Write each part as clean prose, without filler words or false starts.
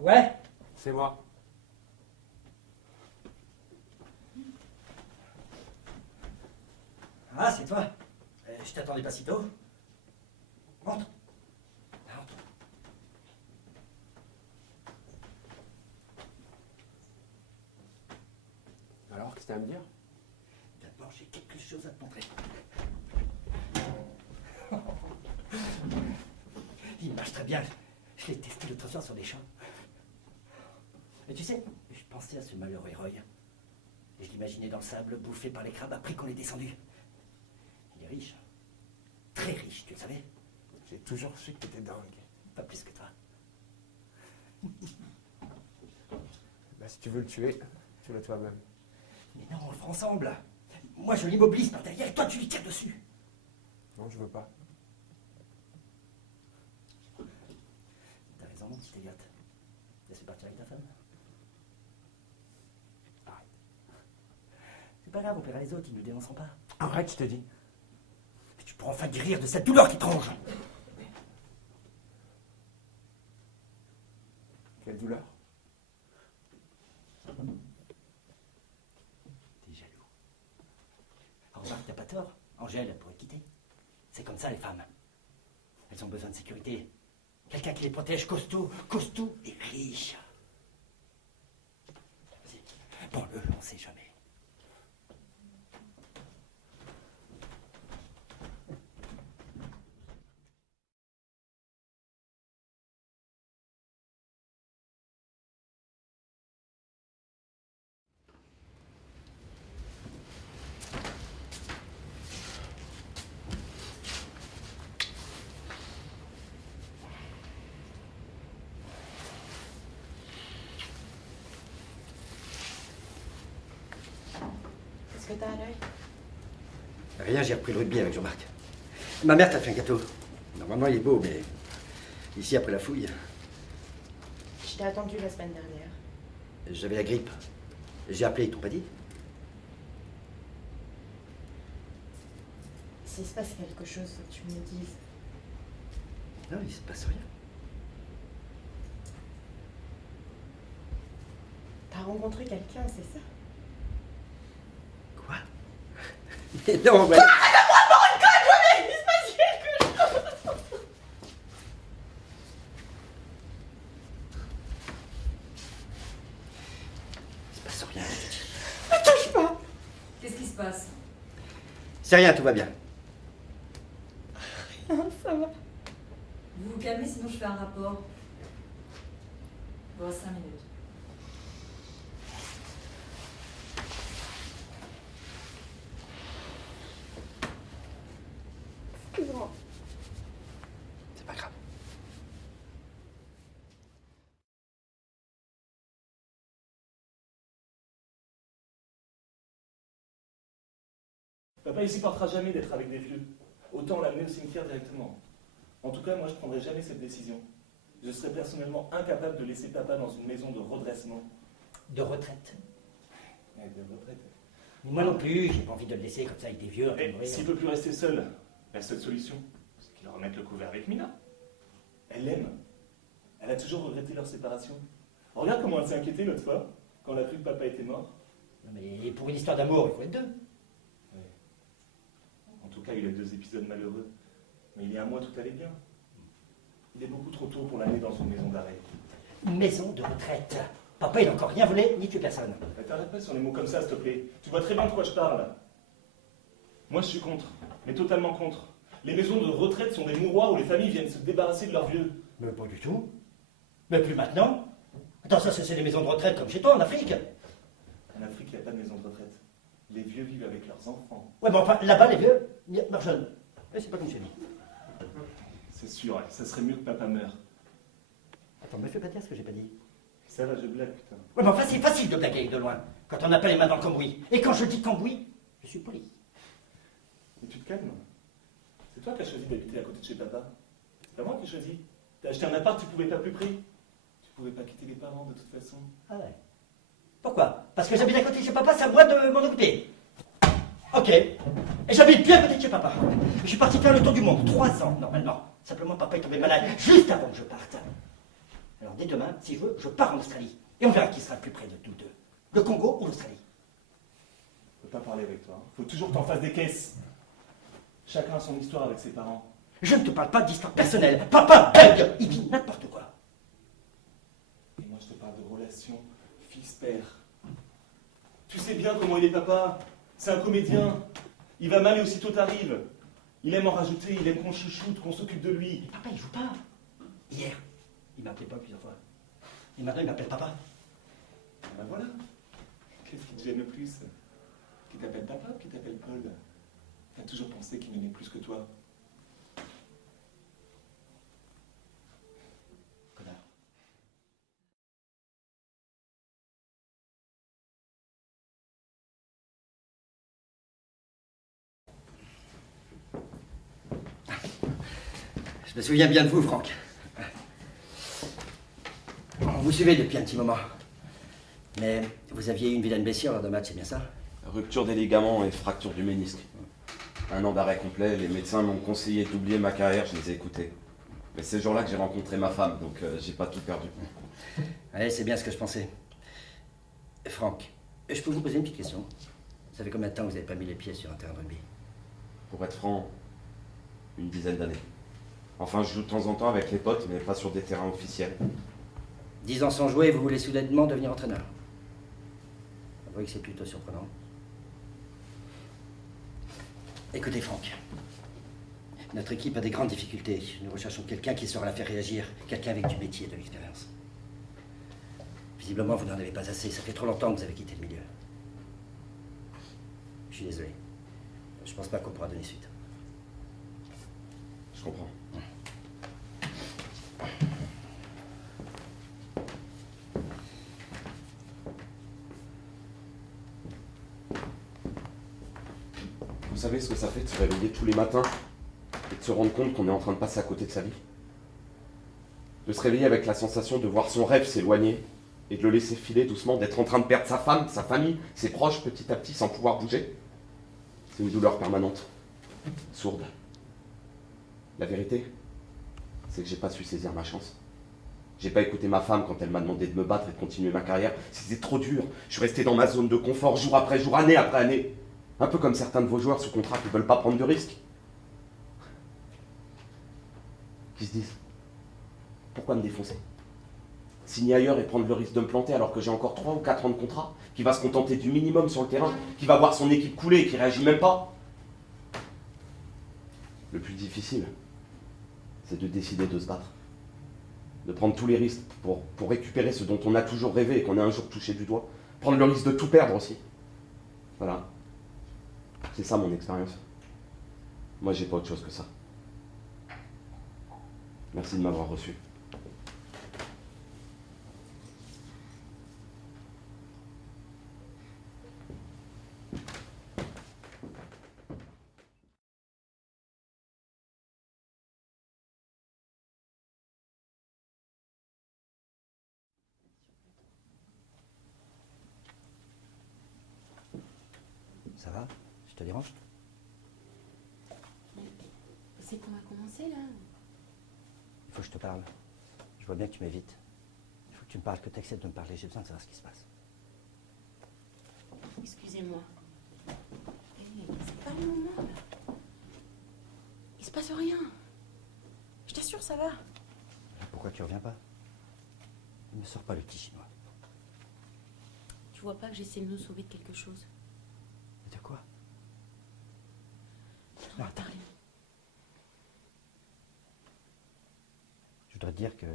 Ouais? C'est moi. Ah, c'est toi. Je t'attendais pas si tôt. Entre. Entre. Alors, qu'est-ce que t'as à me dire? D'abord, j'ai quelque chose à te montrer. Il marche très bien. Je l'ai testé l'autre soir sur des champs. Et tu sais, je pensais à ce malheureux Roy. Et je l'imaginais dans le sable, bouffé par les crabes après qu'on l'ait descendu. Il est riche. Très riche, tu le savais? J'ai toujours su que t'étais dingue. Pas plus que toi. Bah, si tu veux le tuer, tue-le toi-même. Mais non, on le fera ensemble. Moi, je l'immobilise par derrière et toi, tu lui tires dessus. Non, je veux pas. T'as raison, mon petit Elliot. Laisse-le partir avec ta femme. Arrête. C'est pas grave, on paiera les autres, ils ne le dénonceront pas. Arrête, je te dis. Et tu pourras enfin guérir de cette douleur qui te ronge. Quelle douleur? T'es jaloux. Remarque, t'as pas tort. Angèle, elle pourrait te quitter. C'est comme ça, les femmes. Elles ont besoin de sécurité. Quelqu'un qui les protège, costaud et riche. Vas-y, prends-le, on sait jamais. Qu'est-ce que t'as à l'œil? Rien, j'ai repris le rugby avec Jean-Marc. Ma mère t'a fait un gâteau. Normalement, il est beau, mais ici, après la fouille, Je t'ai attendu la semaine dernière. j'avais la grippe. J'ai appelé, ils t'ont pas dit? S'il se passe quelque chose, faut que tu me le dises. Non, il se passe rien. T'as rencontré quelqu'un, c'est ça? Quoi? Mais non, ouais. Arrête-moi de une conne, Johnny! Il se passe quelque chose! Il se passe rien. Ne touche pas! Qu'est-ce qui se passe? C'est rien, tout va bien. Non, ça va. Vous vous calmez, sinon je fais un rapport. Il vous reste 5 minutes. Excuse-moi. C'est pas grave. Papa, il supportera jamais d'être avec des vieux. Autant l'amener au cimetière directement. En tout cas, moi, je prendrai jamais cette décision. Je serais personnellement incapable de laisser papa dans une maison de redressement. De retraite. De retraite. Moi non plus, j'ai pas envie de le laisser comme ça avec des vieux. Et s'il peut plus rester seul, la seule solution, c'est qu'il remette le couvert avec Mina. Elle l'aime. Elle a toujours regretté leur séparation. Regarde comment elle s'est inquiétée l'autre fois, quand on a appris que papa était mort. Non, mais pour une histoire d'amour, il faut être deux. En tout cas, il a eu 2 épisodes malheureux. Mais il y a un mois, tout allait bien. Il est beaucoup trop tôt pour l'amener dans une maison d'arrêt. Une maison de retraite. Papa, il n'a encore rien volé, ni tué personne. T'arrêtes pas sur les mots comme ça, s'il te plaît. Tu vois très bien de quoi je parle. Moi, je suis contre. Mais totalement contre. Les maisons de retraite sont des mouroirs où les familles viennent se débarrasser de leurs vieux. Mais pas du tout. Mais plus maintenant. Attends, ça, c'est des maisons de retraite comme chez toi, en Afrique. En Afrique, il n'y a pas de maison de retraite. Les vieux vivent avec leurs enfants. Ouais, mais enfin, là-bas, les vieux, ils meurent jeunes. Mais c'est pas comme chez nous. C'est sûr, ça serait mieux que papa meure. Attends, me fais pas dire ce que j'ai pas dit. Ça va, je blague, putain. Ouais, mais enfin, c'est facile de blaguer de loin. Quand on n'a pas les mains dans le cambouis. Et quand je dis cambouis, je suis poli. Mais tu te calmes. C'est toi qui as choisi d'habiter à côté de chez papa. C'est pas moi qui ai choisi. T'as acheté un appart, tu pouvais pas plus près. Tu pouvais pas quitter les parents de toute façon. Ah ouais. Pourquoi? Parce que j'habite à côté de chez papa, c'est à moi de m'en occuper. Ok. Et j'habite bien à côté de chez papa. Je suis parti faire le tour du monde. 3 ans, normalement. Simplement, papa est tombé malade juste avant que je parte. Alors dès demain, si je veux, je pars en Australie. Et on verra qui sera le plus près de nous deux. Le Congo ou l'Australie. Je peux pas parler avec toi. Faut toujours que t'en fasses des caisses. Chacun a son histoire avec ses parents. Je ne te parle pas d'histoire personnelle. Papa, bug, il dit n'importe quoi. Et moi, je te parle de relation fils-père. Tu sais bien comment il est, papa. C'est un comédien. Il va mal et aussitôt t'arrives. Il aime en rajouter, il aime qu'on chouchoute, qu'on s'occupe de lui. Papa, il joue pas. Hier, il m'appelait Paul plusieurs fois. Et maintenant, il m'appelle papa. Ben voilà. Qu'est-ce qui te gêne le plus? Qu'il t'appelle papa ou qu'il t'appelle Paul? T'as toujours pensé qu'il m'aimait plus que toi. Connard. Je me souviens bien de vous, Franck. Vous suivez depuis un petit moment. Mais vous aviez eu une vilaine blessure lors d'un match, c'est bien ça? Rupture des ligaments et fracture du ménisque. 1 an d'arrêt complet, les médecins m'ont conseillé d'oublier ma carrière, je les ai écoutés. Mais c'est ce jour-là que j'ai rencontré ma femme, donc j'ai pas tout perdu. Allez, c'est bien ce que je pensais. Franck, je peux vous poser une petite question? Ça fait combien de temps que vous n'avez pas mis les pieds sur un terrain de rugby? Pour être franc, une dizaine d'années. Enfin, je joue de temps en temps avec les potes, mais pas sur des terrains officiels. 10 ans sans jouer, vous voulez soudainement devenir entraîneur? Avouez que c'est plutôt surprenant. Écoutez, Franck. Notre équipe a des grandes difficultés. Nous recherchons quelqu'un qui saura la faire réagir, quelqu'un avec du métier et de l'expérience. Visiblement, vous n'en avez pas assez. Ça fait trop longtemps que vous avez quitté le milieu. Je suis désolé. Je pense pas qu'on pourra donner suite. Je comprends. Vous savez ce que ça fait de se réveiller tous les matins et de se rendre compte qu'on est en train de passer à côté de sa vie? De se réveiller avec la sensation de voir son rêve s'éloigner et de le laisser filer doucement, d'être en train de perdre sa femme, sa famille, ses proches petit à petit sans pouvoir bouger. C'est une douleur permanente, sourde. La vérité, c'est que j'ai pas su saisir ma chance. J'ai pas écouté ma femme quand elle m'a demandé de me battre et de continuer ma carrière. C'était trop dur. Je suis resté dans ma zone de confort jour après jour, année après année. Un peu comme certains de vos joueurs sous contrat qui veulent pas prendre de risques. Qui se disent, pourquoi me défoncer? Signer ailleurs et prendre le risque de me planter alors que j'ai encore 3 ou 4 ans de contrat, qui va se contenter du minimum sur le terrain, qui va voir son équipe couler et qui réagit même pas. Le plus difficile, c'est de décider de se battre. De prendre tous les risques pour récupérer ce dont on a toujours rêvé et qu'on a un jour touché du doigt. Prendre le risque de tout perdre aussi. Voilà. C'est ça mon expérience. Moi, j'ai pas autre chose que ça. Merci de m'avoir reçu. Ça va? Je te dérange? C'est qu'on va commencer là. Il faut que je te parle. Je vois bien que tu m'évites. Il faut que tu me parles, que tu acceptes de me parler. J'ai besoin de savoir ce qui se passe. Excusez-moi. C'est pas le moment là. Il se passe rien. Je t'assure, ça va. Pourquoi tu reviens pas? Ne me sors pas le petit chinois. Tu vois pas que j'essaie de nous sauver de quelque chose? De quoi? On va parler. Je voudrais te dire que...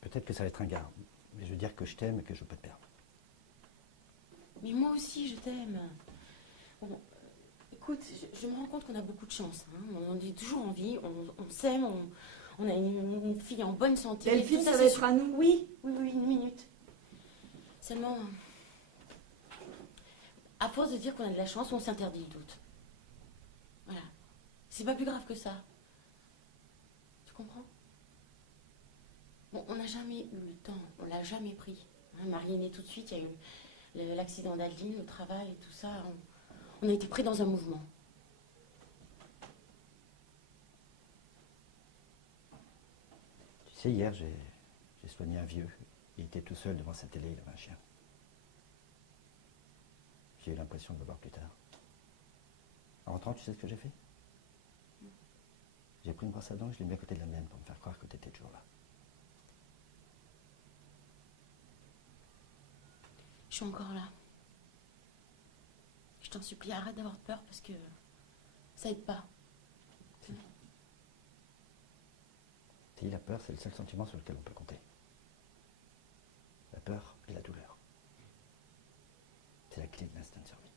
Peut-être que ça va être un gars. Mais je veux dire que je t'aime et que je veux pas te perdre. Mais moi aussi, je t'aime. Bon, écoute, je me rends compte qu'on a beaucoup de chance. Hein. On est toujours en vie, on s'aime, on a une fille en bonne santé. Delphine, tout ça c'est va être sûr. à nous. Oui, une minute. Seulement, à force de dire qu'on a de la chance, on s'interdit le doute. Voilà. C'est pas plus grave que ça. Tu comprends? Bon, on n'a jamais eu le temps, on l'a jamais pris. Hein, Marie est née tout de suite, il y a eu l'accident d'Adeline, le travail et tout ça. On a été pris dans un mouvement. Tu sais, hier, soigner un vieux. Il était tout seul devant sa télé, il avait un chien. J'ai eu l'impression de le voir plus tard. En rentrant, tu sais ce que j'ai fait? J'ai pris une brosse à dents et je l'ai mis à côté de la mienne pour me faire croire que tu étais toujours là. Je suis encore là. Je t'en supplie, arrête d'avoir peur parce que ça aide pas. Si, la peur, c'est le seul sentiment sur lequel on peut compter. La peur et la douleur. C'est la clé de l'instinct de survie.